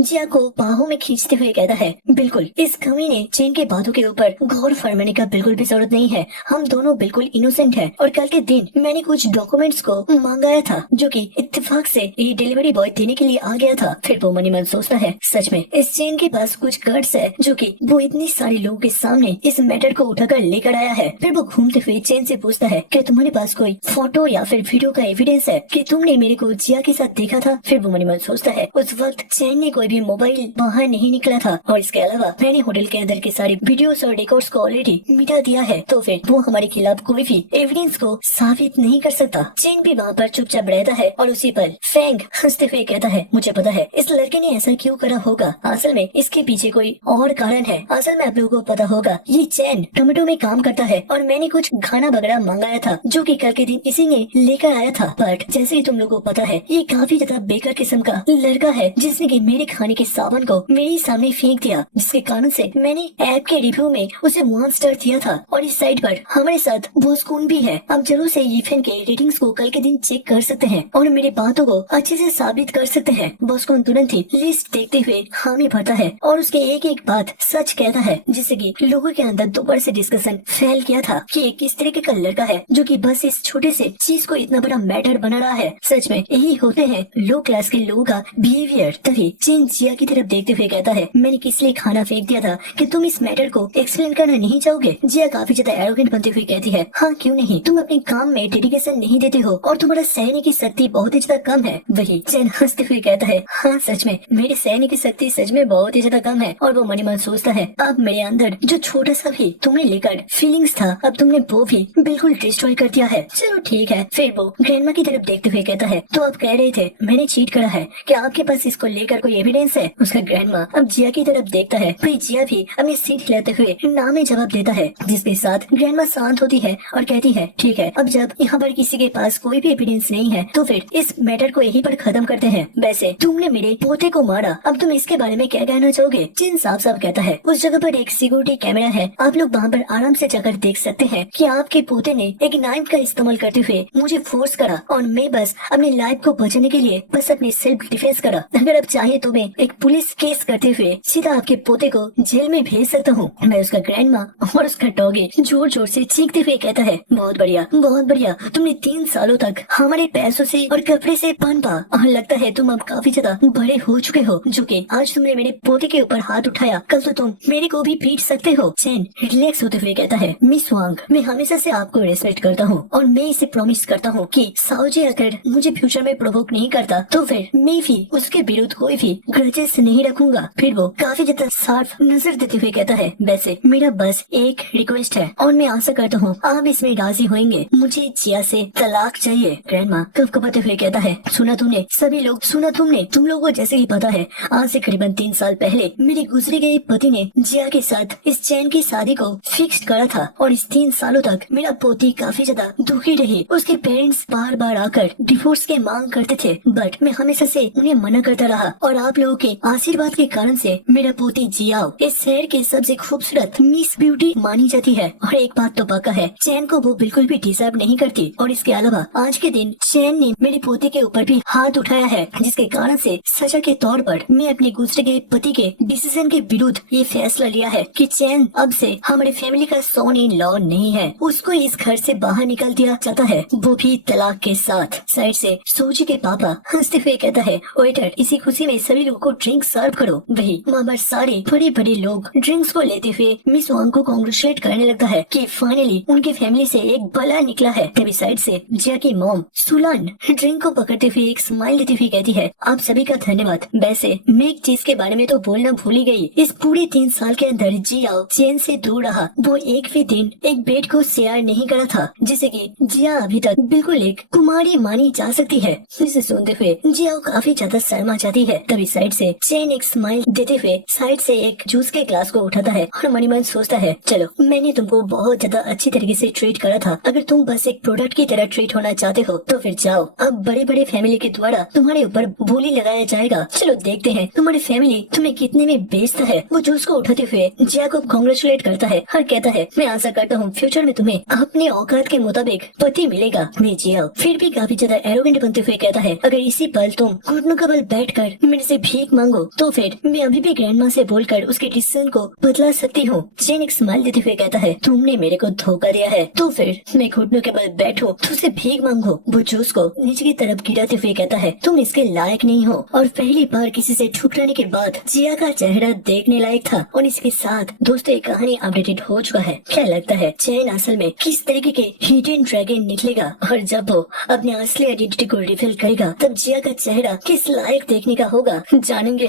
जिया को बाहों में खींचते हुए कहता है, बिल्कुल इस कमीने चेन के बातों के ऊपर गौर फरमाने का बिल्कुल भी जरूरत नहीं है। हम दोनों बिल्कुल इनोसेंट हैं और कल के दिन मैंने कुछ डॉक्यूमेंट्स को मंगाया था जो कि इत्तेफाक से ये डिलीवरी बॉय देने के लिए आ गया था। फिर वो मनी मन सोचता है, सच में इस चेन के पास कुछ कर्ड्स है जो कि वो इतने सारे लोगों के सामने इस मैटर को उठाकर लेकर आया है। फिर वो घूमते हुए चेन से पूछता है, क्या तुम्हारे पास कोई फोटो या फिर वीडियो का एविडेंस है कि तुमने मेरे को जिया के साथ देखा था? फिर वो मनी मन सोचता है, उस वक्त चेन ने कोई भी मोबाइल बाहर नहीं निकला था और इसके अलावा मैंने होटल के अंदर के सारे वीडियोस और रिकॉर्ड्स को ऑलरेडी मिटा दिया है, तो फिर वो हमारे खिलाफ कोई भी एविडेंस को साबित नहीं कर सकता। चेन भी वहाँ पर चुपचाप रहता है और उसी पर फ्रैंक हंसते हुए कहता है, मुझे पता है इस लड़के ने ऐसा क्यों करा होगा। असल में इसके पीछे कोई और कारण है। असल में आप लोगों को पता होगा ये चैन टोमेटो में काम करता है और मैंने कुछ खाना वगैरह मंगाया था जो कि कल के दिन इसी ने लेकर आया था। बट जैसे ही तुम लोगों को पता है ये काफी ज्यादा बेकार किस्म का लड़का है जिसने कि मेरे खाने के सामान को मेरे सामने फेंक दिया, जिसके कारण से मैंने ऐप के रिव्यू में उसे 1 स्टार दिया था और इस साइट पर हमारे साथ बॉस्कून भी है। आप जरूर से ईफेन के रेटिंग्स को कल के दिन चेक कर सकते हैं और मेरी बातों को अच्छे से साबित कर सकते हैं। बॉस्कून तुरंत ही लिस्ट देखते हुए हामी भरता है और उसके एक एक बात सच कहता है, जिससे कि लोगों के अंदर दोबारा से डिस्कशन फैल गया था कि ये किस तरीके का लड़का है जो कि बस इस छोटे से चीज को इतना बड़ा मैटर बना रहा है। सच में यही होते हैं लो क्लास के लोगों का बिहेवियर। तभी चेन जिया की तरफ देखते हुए कहता है, मैंने किस लिए खाना फेंक दिया था कि तुम इस मैटर को एक्सप्लेन करना नहीं चाहोगे? जिया काफी ज्यादा एरोगेंट बनते हुए कहती है, हाँ क्यों नहीं, तुम अपने काम में डेडिकेशन नहीं देते हो और तुम्हारा सहने की शक्ति बहुत ही ज्यादा कम है। वही चेन हंसते हुए कहता है, हाँ सच में मेरी सहने की शक्ति सच में बहुत ही ज्यादा कम है। और वो मनी मन सोचता है, अब मेरे अंदर जो छोटा सा भी तुमने लेकर फीलिंग्स था अब तुमने वो भी बिल्कुल डिस्ट्रॉय कर दिया है। चलो ठीक है। फिर वो ग्रैंडमा की तरफ देखते हुए कहता है, तो आप कह रहे थे मैंने चीट करा है, क्या आपके पास इसको लेकर कोई एविडेंस है? उसका ग्रैंडमा अब जिया की तरफ देखता है। भाई जिया भी अपनी सीट हिलाते हुए ना में जवाब देता है, जिसके साथ ग्रैंडमा शांत होती है और कहती है, ठीक है अब जब यहाँ पर किसी के पास कोई भी एविडेंस नहीं है तो फिर इस मैटर को यहीं पर खत्म करते हैं। वैसे तुमने मेरे पोते को मारा, अब तुम इसके बारे में क्या कहना चाहोगे? चिन साफ साफ कहता है, उस जगह पर एक सिक्योरिटी कैमरा है, आप लोग वहाँ पर आराम से जाकर देख सकते हैं कि आपके पोते ने एक नाइफ का इस्तेमाल करते हुए मुझे फोर्स करा और मैं बस अपनी लाइफ को बचाने के लिए बस अपनी सेल्फ डिफेंस करा। अगर अब चाहे तो मैं एक पुलिस केस करते हुए सीधा आपके पोते को जेल में भेज सकता हूँ। मैं उसका ग्रैंडमा और उसका डॉगी जोर जोर से चीखते हुए कहता है, बहुत बढ़िया बहुत बढ़िया, तुमने 3 सालों तक हमारे पैसों से और कपड़े से पनपा और लगता है तुम अब काफी ज्यादा बड़े हो चुके हो, जो कि आज तुमने मेरे पोते के ऊपर हाथ उठाया, कल तो तुम मेरे को भी पीट सकते हो। चैन रिलैक्स होते हुए कहता है, मिस वांग मैं हमेशा से आपको रेस्पेक्ट करता हूँ और मैं इसे प्रॉमिस करता हूँ कि साओजी अगर मुझे फ्यूचर में प्रोवोक नहीं करता तो फिर मैं भी उसके विरुद्ध कोई भी ग्रजेस नहीं रखूंगा। फिर वो काफी ज्यादा साफ नजर देते हुए कहता है, वैसे मेरा बस एक रिक्वेस्ट है और मैं आशा करता हूँ आप इसमें राजी होंगे, मुझे जिया से तलाक चाहिए। ग्रैंडमा कपकपाते हुए कहता है, सुना तुमने सभी लोग, सुना तुमने, तुम लोगों को जैसे ही पता है आज से करीबन 3 साल पहले मेरे गुजरे गए पति ने जिया के साथ इस चैन की शादी को फिक्स करा था और इस 3 सालों तक मेरा पोती काफी ज्यादा दुखी रही। उसके पेरेंट्स बार बार आकर डिवोर्स के मांग करते थे बट मैं हमेशा से उन्हें मना करता रहा और आप लोगों के आशीर्वाद के कारण से मेरा पोती जियाओ इस शहर के सबसे खूबसूरत मिस ब्यूटी मानी जाती है। और एक बात तो पक्का है, चैन को वो बिल्कुल भी डिजर्व नहीं करती और इसके अलावा आज के दिन चैन ने मेरे पोते के ऊपर भी हाथ उठाया है, जिसके कारण से सजा के तौर पर मैं अपने गुजरे गए पति के डिसीजन के विरुद्ध ये फैसला लिया है कि चैन अब से हमारे फैमिली का सोन इन लॉ नहीं है, उसको इस घर से बाहर निकल दिया जाता है, वो भी तलाक के साथ। साइड से सोजी के पापा हंसते हुए कहता है, वेटर इसी खुशी में सभी लोगों को ड्रिंक सर्व करो। वही वहाँ पर सारे बड़े बड़े लोग ड्रिंक्स को लेते हुए मिस वांग को कांग्रेचुलेट करने लगता है कि फाइनली उनकी फैमिली से एक भला निकला है। तभी साइड से जिया की मॉम सुलान ड्रिंक को पकड़ते हुए एक स्माइल देती हुई कहती है, आप सभी का धन्यवाद। वैसे मैं एक चीज के बारे में तो बोलना भूल ही गई, इस पूरे 3 साल के अंदर जिया चैन से दूर रहा, वो एक भी दिन एक बेड को शेयर नहीं करा था, जिसे कि जिया अभी तक बिल्कुल एक कुमारी मानी जा सकती है। इसे सुनते हुए जिया काफी ज्यादा शर्मा जाती है। तभी साइड से चैन एक स्माइल देते हुए साइड से एक जूस के ग्लास को उठाता है और मनी मन सोचता है, चलो मैंने तुमको बहुत ज्यादा अच्छी तरीके से ट्रीट करा था, अगर तुम बस एक प्रोडक्ट की तरह ट्रीट होना चाहते हो तो फिर जाओ, अब बड़े बड़े फैमिली के द्वारा तुम्हारे ऊपर बोली लगाया जाएगा। चलो देखते हैं तुम्हारी फैमिली तुम्हें कितने में बेचता है। वो जूस को उठाते हुए जिया को कांग्रेचुलेट करता है और कहता है, मैं आशा करता हूँ फ्यूचर में तुम्हें अपने औकात के मुताबिक पति मिलेगा। मैं जिया फिर भी काफी ज्यादा एरोगेंट बनते हुए कहता है, अगर इसी पल तुम घुटनों का बल बैठकर मेरे से भीख मांगो तो फिर मैं अभी भी ग्रैंड माँ से बोलकर उसके डिसीजन को बदला सकती हूँ। जेन एक स्माइल देते हुए कहता है, तुमने मेरे को धोखा दिया है तो फिर मैं घुटनों के बल बैठूं तो उसे भीख मांगो। वो जूस को नीचे की तरफ गिराते हुए कहता है, तुम इसके लायक नहीं हो। और पहली बार किसी से ठुकराने के बाद जिया का चेहरा देखने लायक था। और इसके साथ दोस्तों ये कहानी अपडेटेड हो चुका है। क्या लगता है चैन असल में किस तरीके के हिडन ड्रैगन निकलेगा, और जब वो अपने असली आइडेंटिटी को रिवील करेगा तब जिया का चेहरा किस लायक देखने का होगा, जानेंगे।